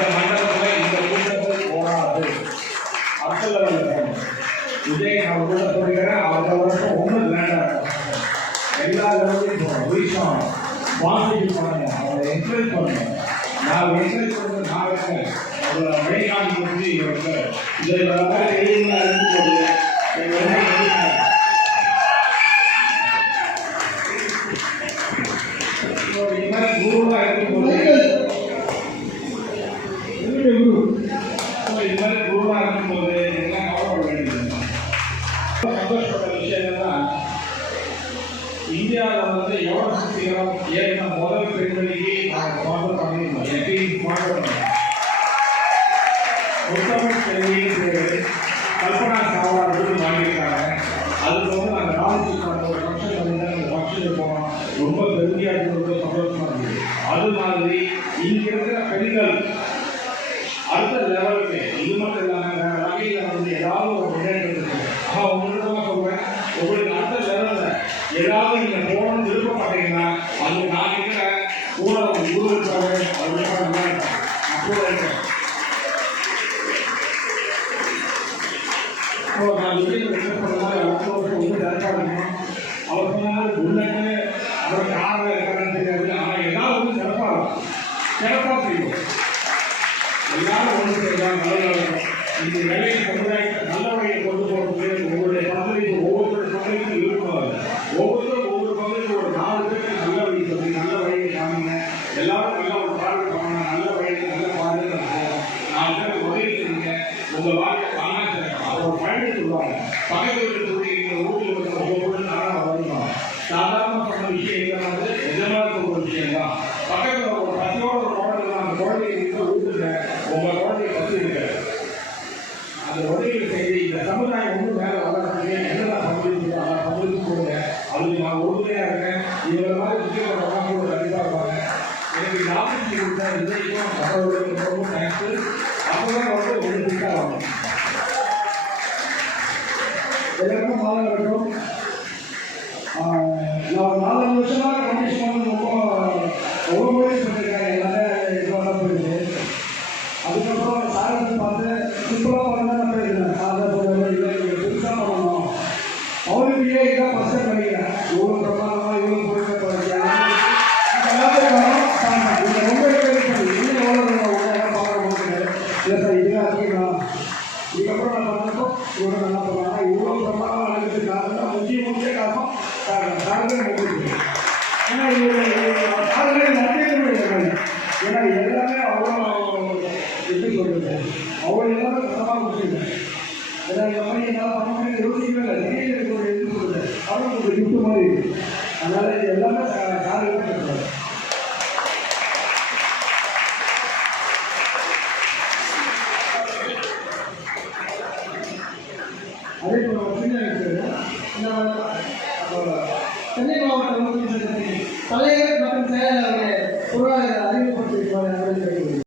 இந்த மண்டலத்தில் இந்த கூட்டத்தில் போராது அடுத்த விஜய் நான் கூட சொல்லிக்கிறேன் அடுத்த வருஷம் ஒன்றும் வேண்டாம் எல்லா லெவலையும் போகணும். ரீச் பாசிட்டிவ் பண்ணுங்க அவங்களை என்கரேஜ் பண்ணுங்க நான் என்கரேஜ் பண்ணுறது நான் இருக்கேன். இருக்கும்போது இது மாதிரி குருவாக இருக்கும்போது எல்லாம் கவலைப்பட வேண்டியது சந்தோஷப்பட்ட விஷயம் என்னன்னா இந்தியாவில் வந்து எவ்வளோ சீக்கிரம் ஏன்னா முதல் பெண்மணிக்கு நாங்கள் ஸ்பான்சர் பண்ணியிருந்தோம்? எப்பயும் டீம் ஸ்பான்சர் பண்ணோம் கல்பனா சாவா விருது வாங்கியிருக்காங்க. அதுக்கு வந்து நாங்கள் நாளைக்கு ஒரு ஃபங்க்ஷன் வந்து அந்த ஃபங்க்ஷனுக்கு போனோம். ரொம்ப பெருமையாக இருந்தது சந்தோஷமா இருந்தது அது மாதிரி இங்க இருக்கிற பெண்கள் அடுத்த லெவல் இது மட்டும் இல்லாமல் வேற வகையில் வந்து ஏதாவது ஒரு முன்னேற்றம் இருக்கு ஆனால் உங்களுக்கு தான் சொல்றேன் உங்களுக்கு அடுத்த லெவலில் ஏதாவது நீங்கள் போகணும்னு விருப்பப்பட்டீங்கன்னா அது நான் இருக்கிற கூட ஒரு குரு இருக்காரு அது ரொம்ப நான் இருக்கேன். நான் விஜய் ரிக்வெஸ்ட் பண்ணால் அடுத்த வந்து டேரக்டாக இருக்கணும் அவர் சொன்னாலும் புல்லட்டு இருக்கிறான்னு தெரியாது. ஆனால் சிறப்பாக இருக்கும் சிறப்பாக எல்லாரும் ஒன்று இருக்கும் இந்த வேலையை சொல்லுவாங்க பக்கத்து ஊரில் இருக்கிற ஒவ்வொரு நாளாக வரணும் சாதாரண விஷயம் வந்து நிஜமாக சொல்ற விஷயம் தான் பக்கத்தில் ஒரு பசியோட ஒரு குழந்தை அந்த குழந்தைய உங்கள் குழந்தைய பசி இருக்க அந்த செய்து இந்த சமுதாயம் ஒன்று மேலே வளர்றதுக்கு என்னென்ன பங்களிப்பு அதை பங்களிப்பு கொடுங்க அதுக்கு நான் உறுதுணையாக இருக்கேன் இவரை மாதிரி விஷயங்களை கூட கண்டிப்பாக இருப்பாங்க எனக்கு இந்த ஆப்பர்ச்சுனிட்டி விஜய்க்கும் சகோதரர்களுக்கும் ரொம்ப தேங்க்ஸ் அப்போ தான் வந்து எல்லாருக்கும் மாலை வணக்கம். நான் ஒரு நாலஞ்சு வருஷமா கண்டிஷன் வந்து ரொம்ப ஒவ்வொரு முறையும் சொல்லியிருக்காங்க. எல்லாமே இதுவாக தான் போயிடுது அதுக்கப்புறம் சார் வந்து பார்த்து சிம்பிளாக பண்ணால் நம்ம போயிருந்தேன் சாதா சொல்லுவாங்க இல்லை. நீங்கள் பெருசாக பண்ணணும். அவருக்கு ஏன் இதான் ஃபஸ்ட்டாக பண்ணிக்கிறேன் ஒவ்வொரு பிரமாதமாக ஏன்னா இந்த என்னால் பண்ண முடியும் யோசிக்கவே இல்லை. திடீர்னு எனக்கு ஒரு இது சொல்லுது ஒரு கிஃப்ட் மாதிரி இருக்கு. அதனால இது எல்லாமே காரணமே சொல்லுவாங்க அதே போல சென்னை தலைவர் மற்றும் செயலாளரை பொருளாதார அறிமுகப்படுத்தியிருப்பார்